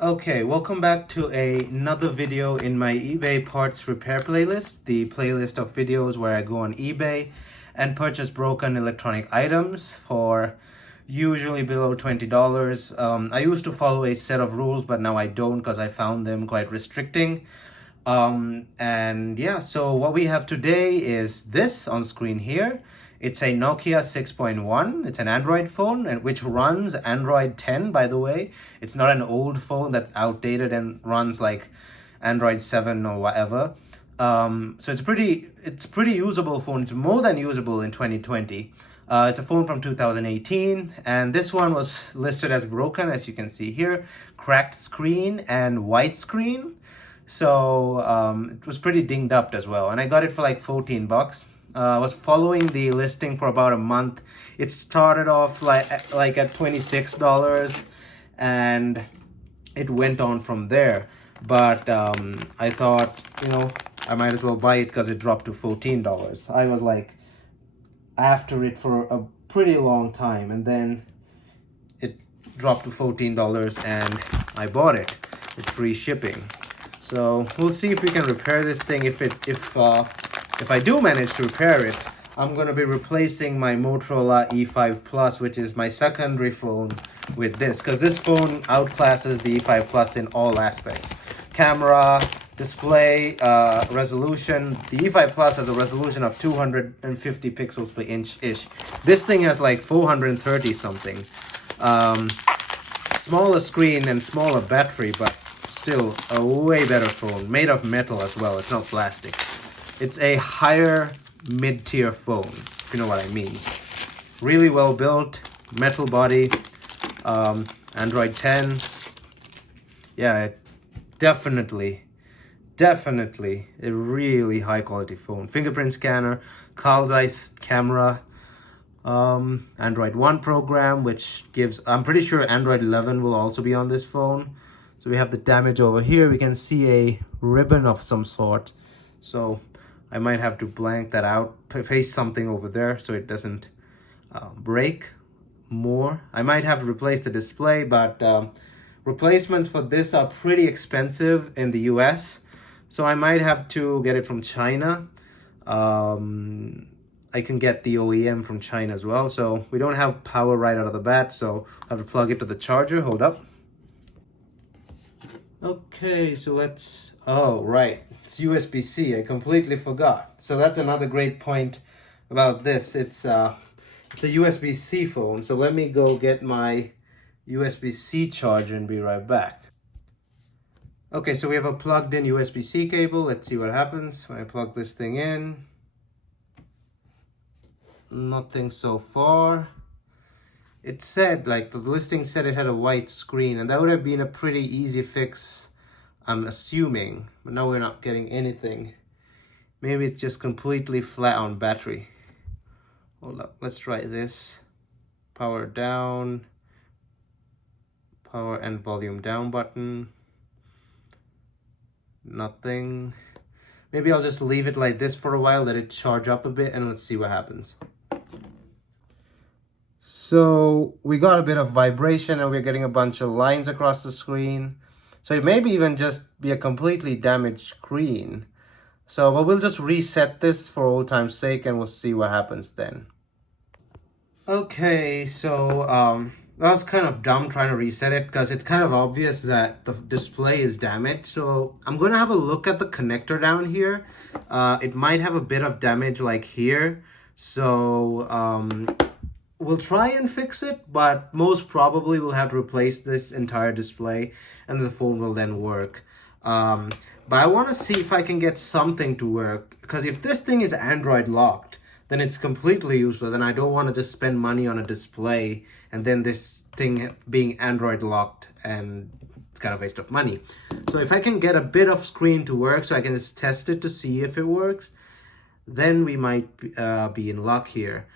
Okay, welcome back to another video in my eBay parts repair playlist, the playlist of videos where I go on eBay and purchase broken electronic items for usually below $20. I used to follow a set of rules, but now I don't because I found them quite restricting. And yeah, so what we have today is this on screen here. It's a Nokia 6.1. It's an Android phone and which runs Android 10, by the way. It's not an old phone that's outdated and runs like Android 7 or whatever. So it's pretty usable phone. It's more than usable in 2020. It's a phone from 2018, and this one was listed as broken, as you can see here, cracked screen and white screen. So it was pretty dinged up as well, and I got it for like 14 bucks. I was following the listing for about a month. It started off like at $26, and it went on from there. But I thought, I might as well buy it because it dropped to $14. I was like after it for a pretty long time, and then it dropped to $14 and I bought it with free shipping. So we'll see if we can repair this thing. If I do manage to repair it, I'm going to be replacing my Motorola E5 Plus, which is my secondary phone, with this, because this phone outclasses the E5 Plus in all aspects. Camera, display, resolution. The E5 Plus has a resolution of 250 pixels per inch-ish. This thing has like 430 something. Smaller screen and smaller battery, but still a way better phone. Made of metal as well, it's not plastic. It's a higher mid-tier phone, if you know what I mean. Really well built, metal body, Android 10. Yeah, definitely a really high quality phone. Fingerprint scanner, zeiss camera, Android 1 program, which gives, I'm pretty sure Android 11 will also be on this phone. So we have the damage over here. We can see a ribbon of some sort. So I might have to blank that out, paste something over there so it doesn't break more. I might have to replace the display, but replacements for this are pretty expensive in the US. So I might have to get it from China. I can get the OEM from China as well. So we don't have power right out of the bat, so I have to plug it to the charger. Hold up. Okay, so let's, oh, right, it's USB-C, I completely forgot. So that's another great point about this. It's a USB-C phone, so let me go get my USB-C charger and be right back. Okay, so we have a plugged in USB-C cable. Let's see what happens when I plug this thing in. Nothing so far. It said, like, the listing said it had a white screen, and that would have been a pretty easy fix, I'm assuming. But now we're not getting anything. Maybe it's just completely flat on battery. Hold up, let's try this. Power down. Power and volume down button. Nothing. Maybe I'll just leave it like this for a while, let it charge up a bit, and let's see what happens. So we got a bit of vibration and we're getting a bunch of lines across the screen. So it may be even just be a completely damaged screen. But we'll just reset this for old time's sake and we'll see what happens then. Okay, so that was kind of dumb trying to reset it because it's kind of obvious that the display is damaged. So I'm going to have a look at the connector down here. It might have a bit of damage like here. So we'll try and fix it, but most probably we'll have to replace this entire display and the phone will then work. But I want to see if I can get something to work, because if this thing is Android locked, then it's completely useless, and I don't want to just spend money on a display and then this thing being Android locked, and it's kind of a waste of money. So if I can get a bit of screen to work so I can just test it to see if it works, then we might be in luck here.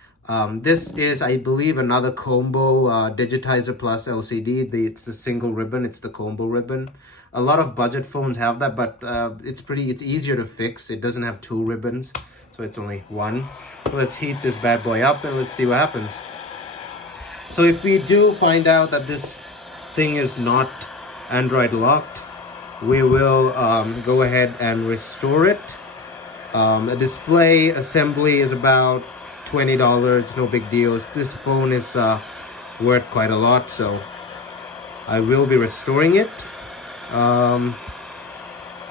This is, I believe, another combo digitizer plus LCD. It's the single ribbon, it's the combo ribbon. A lot of budget phones have that, but it's easier to fix. It doesn't have two ribbons, so it's only one. So let's heat this bad boy up and let's see what happens. So if we do find out that this thing is not Android locked, we will go ahead and restore it. The display assembly is about $20, no big deal. This phone is worth quite a lot, so I will be restoring it. I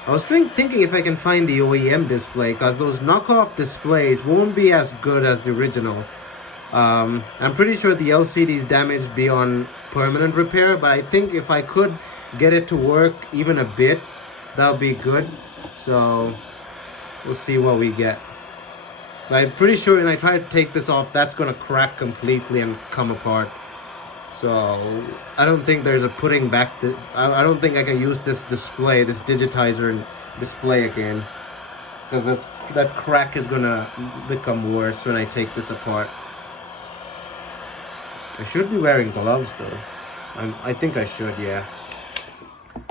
was thinking if I can find the OEM display, because those knockoff displays won't be as good as the original. I'm pretty sure the LCD is damaged beyond permanent repair, but I think if I could get it to work even a bit, that would be good. So we'll see what we get. But I'm pretty sure when I try to take this off, that's gonna crack completely and come apart. So I don't think there's a putting back. I don't think I can use this display, this digitizer and display again, because that crack is gonna become worse when I take this apart. I should be wearing gloves though. I think I should, yeah.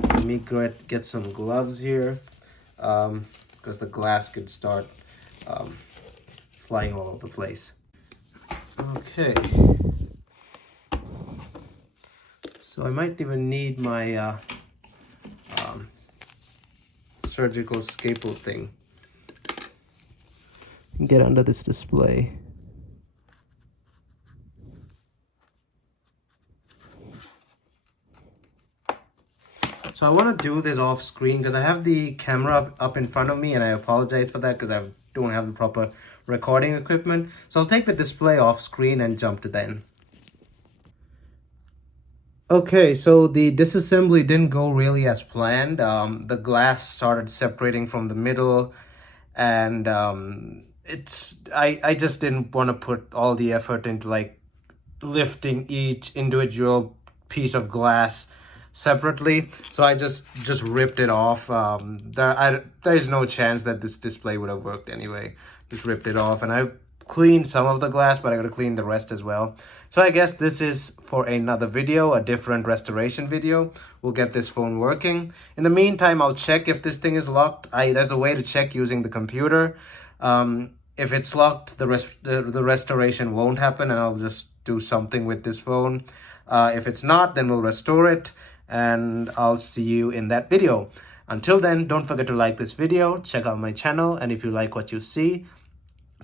Let me get some gloves here, because the glass could start flying all over the place. Okay. So I might even need my surgical scalpel thing. Get under this display. So I want to do this off screen because I have the camera up in front of me, and I apologize for that because I don't have the proper recording equipment. So I'll take the display off screen and jump to then. Okay, so the disassembly didn't go really as planned. The glass started separating from the middle, and I just didn't want to put all the effort into like lifting each individual piece of glass separately, so I just ripped it off. There's no chance that this display would have worked anyway. Just ripped it off, and I've cleaned some of the glass, but I gotta clean the rest as well. So I guess this is for another video, a different restoration video. We'll get this phone working. In the meantime, I'll check if this thing is locked. There's a way to check using the computer. If it's locked, the restoration won't happen, and I'll just do something with this phone. If it's not, then we'll restore it, and I'll see you in that video. Until then, don't forget to like this video, check out my channel, and if you like what you see,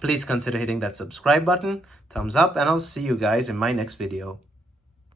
please consider hitting that subscribe button, thumbs up, and I'll see you guys in my next video.